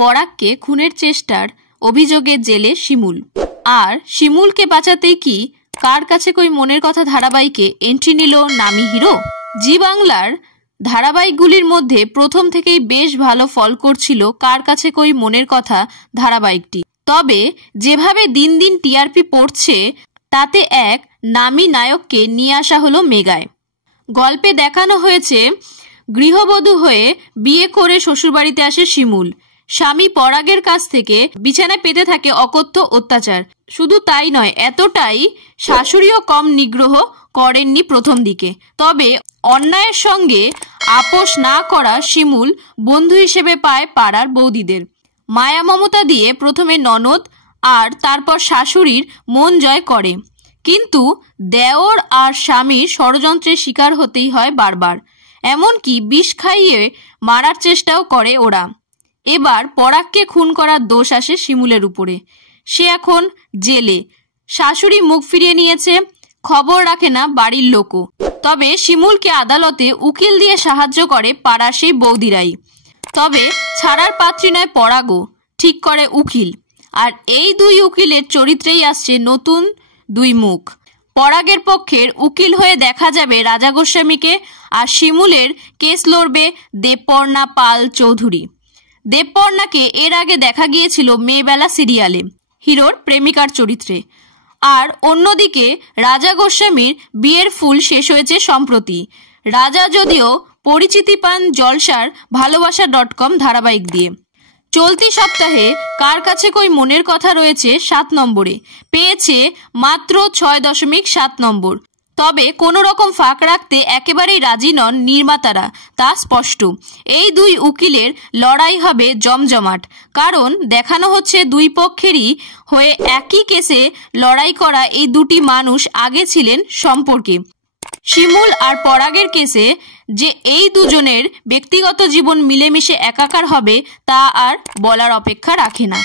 পরাগকে খুনের চেষ্টার অভিযোগে জেলে শিমুল। আর শিমুলকে বাঁচাতে কি কার কাছে কই মনের কথা ধারাবাহিকে এন্ট্রি নিল নামি হিরো। জি বাংলার ধারাবাহিকগুলির মধ্যে প্রথম থেকেই বেশ ভালো ফল করছিল কার কাছে কই মনের কথা ধারাবাহিকটি। তবে যেভাবে দিন দিন টিআরপি পড়ছে তাতে এক নামী নায়ককে নিয়ে আসা হলো মেগায়। গল্পে দেখানো হয়েছে গৃহবধূ হয়ে বিয়ে করে শ্বশুরবাড়িতে আসে শিমুল। স্বামী পরাগের কাছ থেকে বিছানায় পেতে থাকে অকথ্য অত্যাচার। শুধু তাই নয়, এতটাই শাশুড়িও কম নিগ্রহ করেননি প্রথম দিকে। তবে অন্যায়ের সঙ্গে আপোষ না করা শিমুল বন্ধু হিসেবে পায় পাড়ার বৌদিদের। মায়া মমতা দিয়ে প্রথমে ননদ আর তারপর শাশুড়ির মন জয় করে, কিন্তু দেওর আর স্বামীর ষড়যন্ত্রের শিকার হতেই হয় বারবার। এমনকি বিষ খাইয়ে মারার চেষ্টাও করে ওরা। এবার পরাগকে খুন করার দোষ আসে শিমুলের উপরে। সে এখন জেলে। শাশুড়ি মুখ ফিরিয়ে নিয়েছে, খবর রাখে না বাড়ির লোকও। তবে শিমুলকে আদালতে উকিল দিয়ে সাহায্য করে পাড়ার সেই বৌদিরাই। তবে ছাড়ার পাত্রী নয় পরাগও, ঠিক করে উকিল। আর এই দুই উকিলের চরিত্রেই আসছে নতুন দুই মুখ। পরাগের পক্ষের উকিল হয়ে দেখা যাবে রাজা গোস্বামীকে, আর শিমুলের কেস লড়বে দেবপর্ণা পাল চৌধুরী। দেবপর্ণাকে এর আগে দেখা গিয়েছিল মেয়েবেলা সিরিয়ালে হিরোর প্রেমিকার চরিত্রে। আর অন্যদিকে রাজা গোস্বামীর বিয়ের ফুল শেষ হয়েছে সম্প্রতি। রাজা যদিও পরিচিতি পান জলসার ভালোবাসা.com ধারাবাহিক দিয়ে। চলতি সপ্তাহে কার কাছে কই মনের কথা রয়েছে 7 নম্বরে, পেয়েছে মাত্র 6.7 নম্বর। তবে কোনো রকম ফাঁক রাখতে একেবারেই রাজি নন নির্মাতারা, তা স্পষ্ট। এই দুই উকিলের লড়াই হবে জমজমাট, কারণ দেখানো হচ্ছে দুই পক্ষেরই হয়ে একই কেসে লড়াই করা এই দুটি মানুষ আগে ছিলেন সম্পর্কে। শিমুল আর পরাগের কেসে যে এই দুজনের ব্যক্তিগত জীবন মিলেমিশে একাকার হবে তা আর বলার অপেক্ষা রাখে না।